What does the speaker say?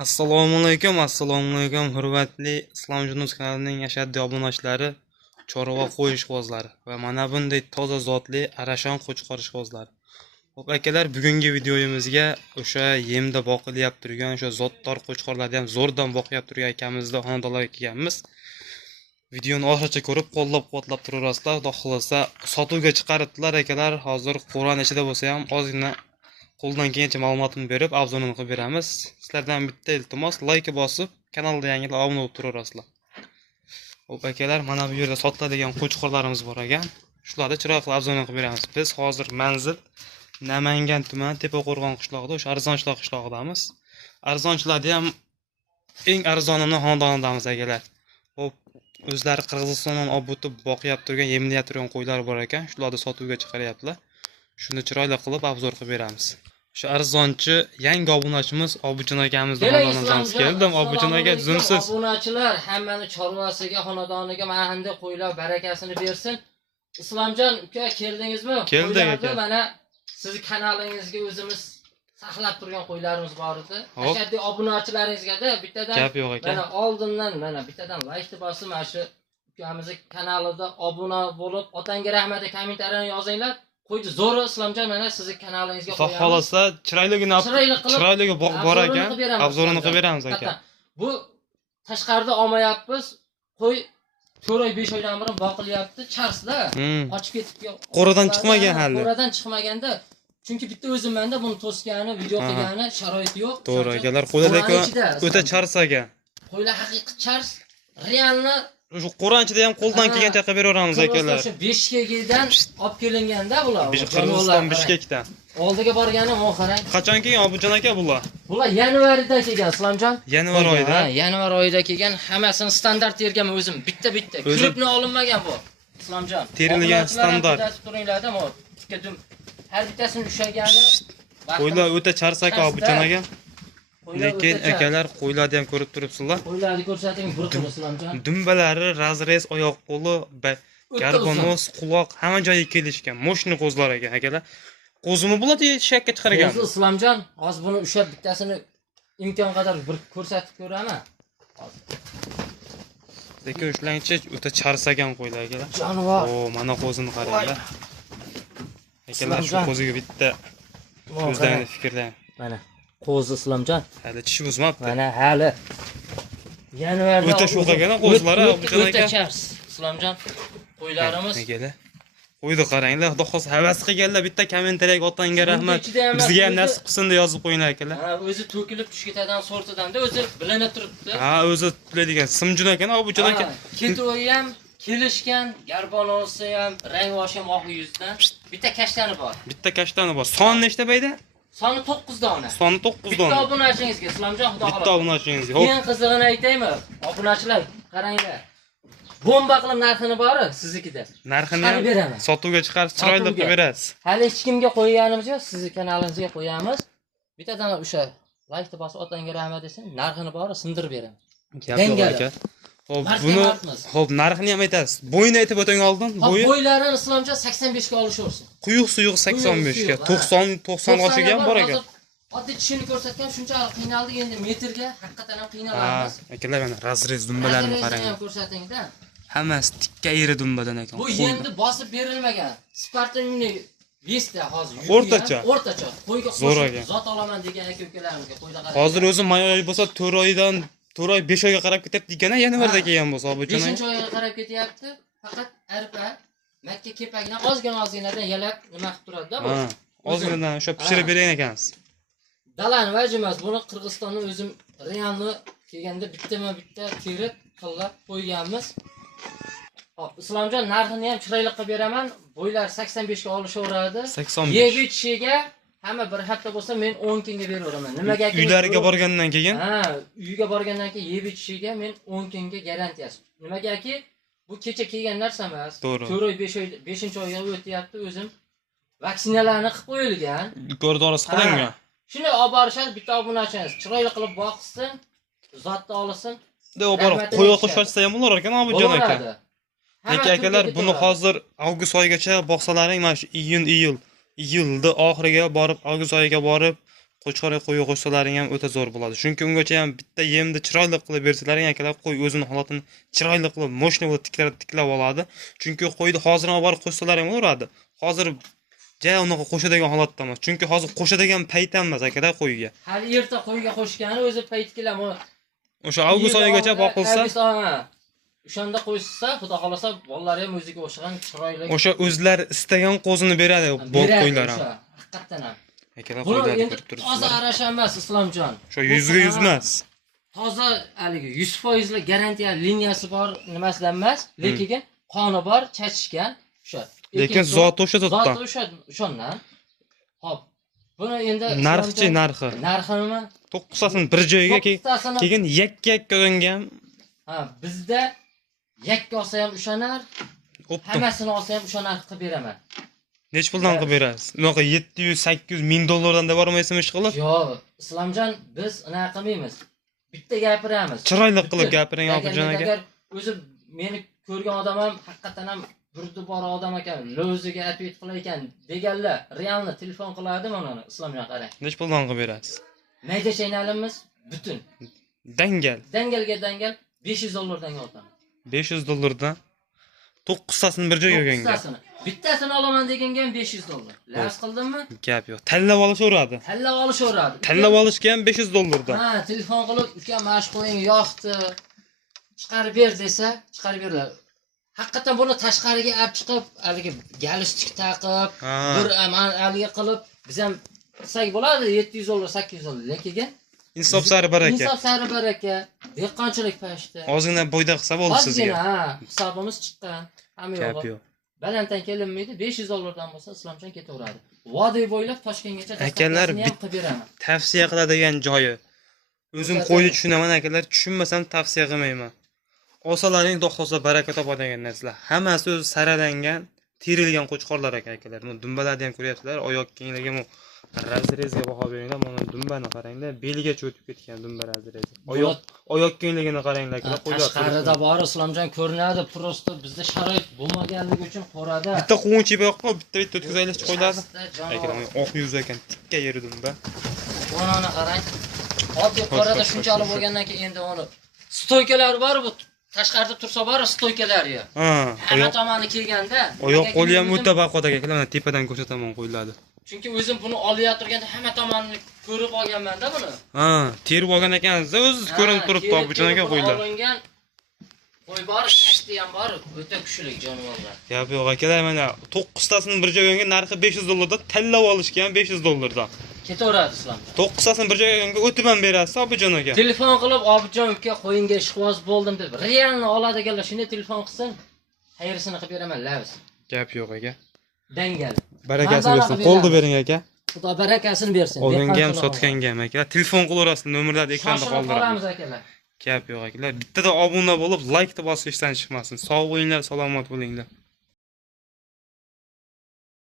Assalomu alaykum, hurmatli Islomshunos kanalining ashaddiy obunachilari, chorva qo'y ishqibozlari va mana bunday toza zotli arashon qo'chqor ishqibozlari. Xo'p akalar, bugungi videomizga o'sha yemda boqilyapti turgan o'sha zotdor qo'chqorlarni ham zo'rdan boqyapti turgan akamizni xonadonlarga kelganmiz. Videoni oxirigacha ko'rib, qo'llab-quvvatlab turasizlar. Xudo xolasa sotuvga chiqaribdilar akalar. Hozir Qur'on ichida bo'lsa ham ozgina qo'ldan kelgancha ma'lumotini berib, obzorini qilib beramiz. Sizlardan bitta iltimos, like bosib, kanalga yangilar obuna bo'lib turaverasizlar. Xo'p akalar, mana bu yerda sotiladigan qo'chqorlarimiz bor ekan. Shularni chiroyli obzorini qilib beramiz. Biz hozir manzil Namangan tumani Tepaqo'rg'on qishlog'ida, o'sha arzonchilar qishlog'idamiz. Arzonchilarda ham eng arzonini xonadonidamiz akalar. Xo'p, o'zlari Qirg'izistondan olib o'tib boqyapti turgan, yemlayapti turgan qo'ylar bor ekan. Shularni sotuvga chiqaryaptilar. Shuni chiroyli qilib obzor qilib beramiz. Shu arzonchi yangi obunachimiz Obujon akamizning xonadonidan keldim. Obujon aka, uzunsiz. Obunachilar hammani chorvasiga, xonadoniga mahanda qo'ylar barakasini bersin. Islomjon uka, keldingizmi? Keldik aka. Mana sizning kanalingizga o'zimiz saqlab turgan qo'ylarimiz bor edi. Ashaddiy obunachilaringizga-da bittadan gap yo'q ekan. Mana oldindan mana bittadan like bosib, mana shu ukamizning kanalida obuna bo'lib, otangga rahmat deb kommentariyani yozinglar. Qo'ydi zo'r Islomjon, mana sizning kanalingizga qo'yamiz. Xudo xolasa chiroyliga bor ekan, obzorini qilib beramiz aka. Bu tashqarida olmayapmiz. Qo'y 4 oy 5 oydan beri boqilyapti, charsda. Ochib ketib qo'radan chiqmagan hali. Qo'radan chiqmaganda, chunki bitta o'zim menda buni to'sgani, video qilgani sharoit yo'q. To'g'ri akalar, qo'ydagi o'ta chars ekan. Qo'ylar haqiqiy chars, realni shu qo'ranchida ham qo'ldan kelgancha qilib beraveramiz akalar. O'sha Bishkekdan olib kelinganda bular. Qirg'iziston Bishkekdan. Oldiga borganim o qarang. Qachon kelgan Obujon aka bular? Bular yanvarda kelgan Islomjon. Yanvar oyida. Ha, yanvar oyida kelgan. Hammasini standart terganman o'zim. Bitta. Klipni olinmagan bu. Islomjon. Terilgan standart. Turinglarda mo. Har bittasini ushagani. Qo'ylar o'ta chars aka Obujon aka. Lekin akalar, qo'ylarni ham ko'rib turibsizlar. Qo'ylarni ko'rsating bir xil Islomjon. Dumbalari, razrez, oyoq qo'li, garbonos, quloq hamma joyiga kelishgan. Moshni qo'zlar ekan akalar. Qo'zimi bo'ladi, shakka chiqargan. Qo'zi Islomjon, hozir buni ushab bittasini imkon qadar bir ko'rsatib ko'raman. Lekin ushlanchi o'ta chars ekan qo'ylar akalar. Jonivor. O, mana qo'zini qaranglar. Akalar, shu qo'ziga bitta o'zlaringiz fikrlang. Mana qo'zi Islomjon. Hali tish buzmabdi. Mana hali. Yanvarda o'ta sho'x ekan qo'zlari Obujon aka. O'ta chars Islomjon. Qo'ylarimiz. Negalar? Qo'ydi qaranglar, xudo xolsa havas qilganlar bitta kommentariyaga otangga rahmat. Bizga ham nasib qilsin deb yozib qo'yinglar akalar. Ha, o'zi to'kilib tushib ketadigan sortidan-da o'zi bilinib turibdi. Ha, o'zi biladigan Simjon aka, Obujon aka. Ketoyi ham kelishgan, garbonosi ham, rang voshi ham oq yuzdan. Bitta kashtani bor. Bitta kashtani bor. Soni nechta bayda? Soni 9 dona. Soni 9 dona. Bitta obunachingizga Islomjon, xudo xolasa. Bitta obunachingizga. Eng qizig'ini aytaymi? Obunachilar, qaranglar. Bomba qilib narxini bor siznikida. Narxini ham sotuvga chiqarib chiroyli qilib berasiz. Hali hech kimga qo'yganimiz yo'q, sizning kanalingizga qo'yamiz. Bittadan o'sha like bosib otangga rahmat desin, narxini bor sindirib beraman. Aka. Xo'p, narxini ham aytasiz. Bo'yini aytib o'ting oldin. Bo'ylarini Islomcha 85 ga olishaversin. Quyuq suyuq 85 ga, 90 oshiga ham bor ekan. Oddiy tishini ko'rsatgan shunchalik qiynaldik, endi metrga haqiqatan ham qiynalamiz. Akalar, mana razrez dumbalarini qarang. Ko'rsating-da. Hammasi tikka eri dumbadan ekan. Bu endi bosib berilmagan. Spartamini Vesta hozir o'rtacha. Qo'yga qo'shib zot olaman degan aka-ukalarimizga qo'yda qarang. Hozir o'zi may oyi bo'lsa 4 oydan 4 oy 5 oyga qarab ketyapti degan, yanvarda kelgan bo'lsa Obujon. 5-oyga qarab ketyapti. Faqat arpa Makka kepagidan ozginadan yalab nima qilib turadi-da bu. Ozginadan o'sha pishirib bergan ekansiz. Dalan vajimas, buni Qirg'izistondan o'zim realni kelganda bitta terib qilib qo'yganmiz. Hop, Islomjon narxini ham chiroyli qilib beraman. Bo'ylar 85 ga olishaveradi. 85. Yeb ichiga hamma bir hafta bo'lsa men 10 kunga beraveraman. Nimaga? Uylariga borgandan keyin? Ha, uyga borgandan keyin yeb ichiga men 10 kunga garantiyasi. Nimagaki, bu kecha kelgan narsa emas. 4 oy 5-oyga o'tyapti o'zim. Vaksinalarni qilib qo'yilgan. Yuqori dorasi qilingan. Shunday olib borishadi, bitta obunachingiz chiroyli qilib boqsin, zotni olsin. Deb olib qo'yga qo'shsa ham bo'lar ekan Obujon aka. Lekin akalar, buni hozir avgust oyigacha boqsalaring, mana shu iyulda oxiriga borib, avgust oyiga borib qo'chqorga qo'yib qo'shsalaring ham o'ta zo'r bo'ladi. Chunki ungacha ham bitta yemni chiroyli qilib bersalaring akalar qo'y o'zini holatini chiroyli qilib, mo'shni bo'lib tiklab oladi. Chunki qo'yni hozir olib borib qo'shsalaring bo'laveradi. Hozir ja unaqa qo'shadigan holatda emas. Chunki hozir qo'shadigan payt emas akalar qo'yga. Hali erta qo'yga qo'shgani o'zi payt keladi. O'sha avgust oyigacha boqilsa, o'shanda qo'ysa, xudo xolasa bolalar ham o'ziga o'xshagan chiroyli. o'sha o'zlari istagan qo'zini beradi bol qo'ylar ham. Haqiqatan ham. Akalar Buni qo'ylarni endi ko'rib toza turibsizlar. arasha emas Islomjon. O'sha 100 ga 100 emas. Toza haligi 100% garantiya liniyasi bor nimasidan emas, lekin qoni bor, chachishgan o'sha. Lekin zoti o'sha zotdan. Zoti o'shandan. Xo'p. Buni endi Narxi narxi. Narxi nima? 9tasini bir joyga keyin yakka o'rangan. Ha, bizda yakka olsa ham o'shanar, hammasini olsa ham o'sha narx qilib beraman. Nech puldan qilib berasiz? Unaqa 700-800 ming dollardan da bormaysizmi ish qilib? Yo'q, Islomjon biz unaqa qilmaymiz. Bitta gapiramiz. Chiroyli qilib gapiring Obidjon aka. Agar o'zi meni ko'rgan odam ham haqiqatan ham burdi bor odam ekan, lo'ziga atvet qilar ekan deganlar, realni telefon qiladi mana Islomjon qarang. Nech puldan qilib berasiz? Mayda chaynalimiz butun. Dangal. Dangalga dangal 500 dollardan olaman. 500 dollardan 9tasini bir joyga o'rganga. Bittasini olaman deganga ham 500 dollar. Las qildimmi? Gap yo'q. Tanlab olishaveradi. Tanlab olishaveradi. Tanlab olishga ham 500 dollardan. Ha, telefon qilib, "Uka, mana shu qo'ying yoqdi. Chiqarib ber" desa, chiqarib beradi. Haqiqatan buni tashqariga olib chiqib, haligi galstik taqib, bir haligi qilib, biz ham qilsak bo'ladi 700 dollar, 800 dollar. Lekin insof sari baraka. Insof sari baraka. Dehqonchilik pashti. Ozgina boyda qilsa bo'ldi sizga. Ha, hisobimiz chiqqan. Hamma Gap yo'q. yo'q. Balanddan kelinmaydi, 500 dollardan bo'lsa Islomjon ketaveradi. Vodiy bo'ylab Toshkentgacha akalar ham qilib beraman. Tavsiya qiladigan joyi. O'zim qo'yni tushunaman akalar, tushunmasam tavsiya qilmayman. Olsalaring xohlasa baraka topadigan narsalar. Hammasi o'zi saralangan, terilgan qo'chqorlar akalar. Buni dumbalarni ham ko'ryapsizlar, oyoq kengligi ham razrezga baho beringlar. Mana dumbani qaranglar, beligacha o'tib ketgan dumba razrezi. Oyoq kengligini qaranglar akalar, qo'ylar. Tashqarida bor Islomjon ko'rinadi, prosta bizda sharoit bo'lmaganligi uchun qorada. Bitta quvunchi yo'q, bitta o'tkazaylik qo'ylarni. Akalar, oq yuz ekan, tikka yeri dumba. Onani qarang. Oddiy qorada shunchalik bo'lgandan keyin endi uni stoykalar bor bu. Tashqarida tursa bor stoykalari. Ha, hamma tomoni kelganda oyoq qo'li ham o'ta baquvvat akalar, mana tepadan ko'rsataman qo'yiladi. Chunki o'zim buni olayotganda hamma tomonini ko'rib olganman-da buni. Ha, terib olgan ekansiz, o'zingiz ko'rinib turibdi Obidjon aka qo'ylar. Qo'y bor, tashti ham bor, o'ta kuchli jonivorlar. Gap yo'q akalar, mana 9tasini bir joyga narxi 500 dollardan, tanlab olishga ham 500 dollardan. Ketaveradi Islom. 9tasini bir joyga o'tib ham berasiz Obidjon aka. Telefon qilib Obidjon aka qo'yinga ishqiboz bo'ldim deb, realni oladiganlar shunday telefon qilsin, xayrisini qilib beraman, lavs. Gap yo'q aka. Dangal. Barakasini bersin, qo'lni bering aka. Xudo barakasini bersin. Olganga ham sotganga ham aka. Telefon qilaverasiz, nomerlarni ekranda qoldiramiz akalar. Gap yo'q akalar. Bittada obuna bo'lib, like bosishdan chiqmasin. Sog' bo'linglar, salomat bo'linglar.